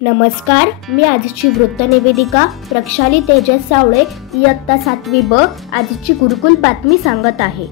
नमस्कार, मी आजची वृत्तनिवेदिका प्रक्षाली तेजस सावळे इयत्ता 7वी ब आजची गुरुकुल बातमी सांगत आहे।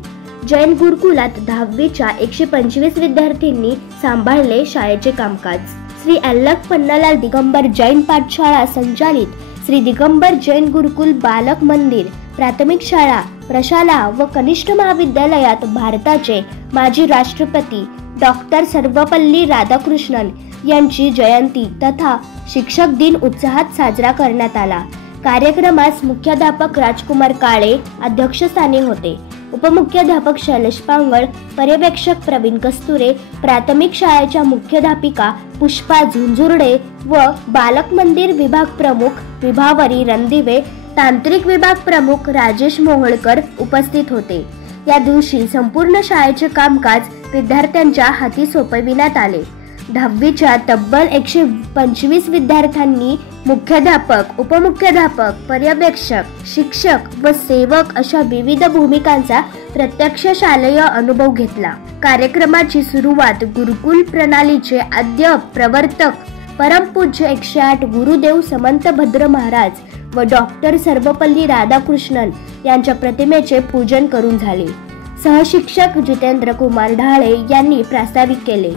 जैन गुरुकुलात 10वीच्या 125 विद्यार्थ्यांनी सांभाळले शाळेचे कामकाज। श्री अल्लख पन्नालाल दिगंबर जैन पाठशाळा संचालित श्री दिगंबर जैन गुरुकुल बालक मंदिर प्राथमिक शाळा प्रशाला व कनिष्ठ महाविद्यालयात भारताचे माजी राष्ट्रपती डॉक्टर सर्वपल्ली राधाकृष्णन यांची जयंती तथा शिक्षक दिन उत्साहात साजरा करण्यात आला। कार्यक्रमास मुख्याध्यापक राजकुमार काळे अध्यक्षस्थानी होते। उपमुख्याध्यापक शैलेश पांगळ, पर्यवेक्षक प्रवीण कस्तुरे, प्राथमिक शाळेच्या मुख्याध्यापिका पुष्पा झुंझुर्डे व बालक मंदिर विभाग प्रमुख विभावरी रणदिवे, तांत्रिक विभाग प्रमुख राजेश मोहोळकर उपस्थित होते। या दिवशी संपूर्ण शाळेचे कामकाज विद्यार्थ्यांच्या हाती सोपविण्यात आले। 10वीच्या तब्बल 125 विद्यार्थ्यांनी मुख्याध्यापक, उपमुख्याध्यापक, पर्यवेक्षक, शिक्षक व सेवक अशा विविध भूमिकांचा प्रत्यक्ष शालेय अनुभव घेतला। कार्यक्रमाची सुरुवात गुरुकुल प्रणालीचे आद्य प्रवर्तक परमपूज्य 108 गुरुदेव समंत भद्र महाराज व डॉक्टर सर्वपल्ली राधाकृष्णन यांच्या प्रतिमेचे पूजन करून झाले। सहशिक्षक जितेंद्र कुमार ढाळे यांनी प्रास्ताविक केले।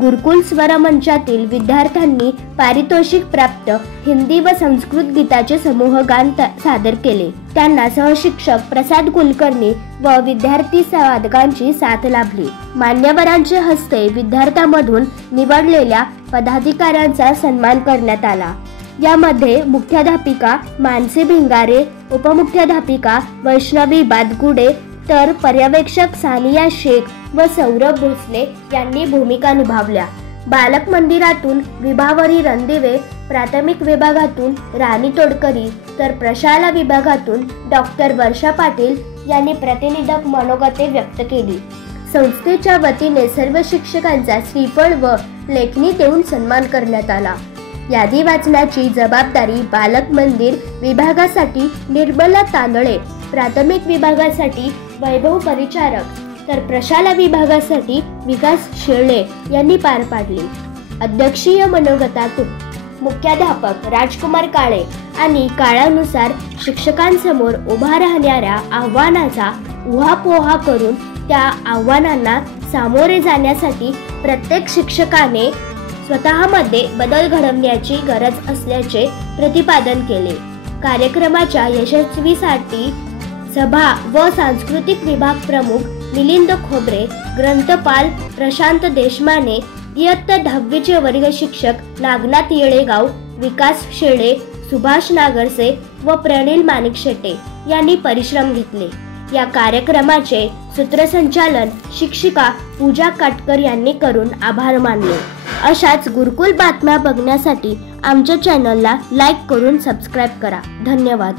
गुरुकुल स्वरमंचातील विद्यार्थ्यांनी पारितोषिक प्राप्त हिंदी व संस्कृत गीताचे समूह गान सादर केले। त्यांना सहशिक्षक प्रसाद कुलकर्णी व विद्यार्थी साधकांची साथ लाभली। मान्यवरांचे हस्ते विद्यार्थ्यांमधून निवडलेल्या पदाधिकाऱ्यांचा सन्मान करण्यात आला। यामध्ये मुख्याध्यापिका मानसी भिंगारे, उपमुख्याध्यापिका वैष्णवी बादगुडे तर पर्यवेक्षक सानिया शेख व सौरभ भोसले यांनी भूमिका निभावल्या। बालक मंदिरातून विभावरी रणदिवे, प्राथमिक विभागातून राणी तोडकरी तर प्रशाला विभागातून डॉक्टर वर्षा पाटील यांनी प्रतिनिधक मनोगते व्यक्त केली। संस्थेच्या वतीने सर्व शिक्षकांचा श्रीफळ व लेखनी देऊन सन्मान करण्यात आला। यादी वाचनाची जबाबदारी बालक मंदिर विभागासाठी निर्मला तांदळे, प्राथमिक विभागासाठी वैभव परिचारक तर प्रशाला विभागासाठी विकास शेळे यांनी पार पाडली। अध्यक्षीय मनोगतातून मुख्याध्यापक राजकुमार काळे आणि काळानुसार शिक्षकांसमोर उभा राहणाऱ्या आव्हानाचा उहापोहा करून त्या आव्हानांना सामोरे जाण्यासाठी प्रत्येक शिक्षकाने स्वतःमध्ये बदल घडवण्याची गरज असल्याचे प्रतिपादन केले। कार्यक्रमाच्या यशस्वीसाठी सभा व सांस्कृतिक विभाग प्रमुख मिलिंद खोबरे, ग्रंथपाल प्रशांत देशमाने, इयत्ता 10वीचे वर्ग शिक्षक नागनाथ येळेगाव, विकास शेळे, सुभाष नागरसे व प्रणिल माणिकशेटे यांनी परिश्रम घेतले। या कार्यक्रमाचे सूत्रसंचालन शिक्षिका पूजा काटकर यांनी करून आभार मानले। अशाच गुरुकुल बातम्या बघण्यासाठी आमच्या चॅनलला लाईक करून सबस्क्राईब करा। धन्यवाद।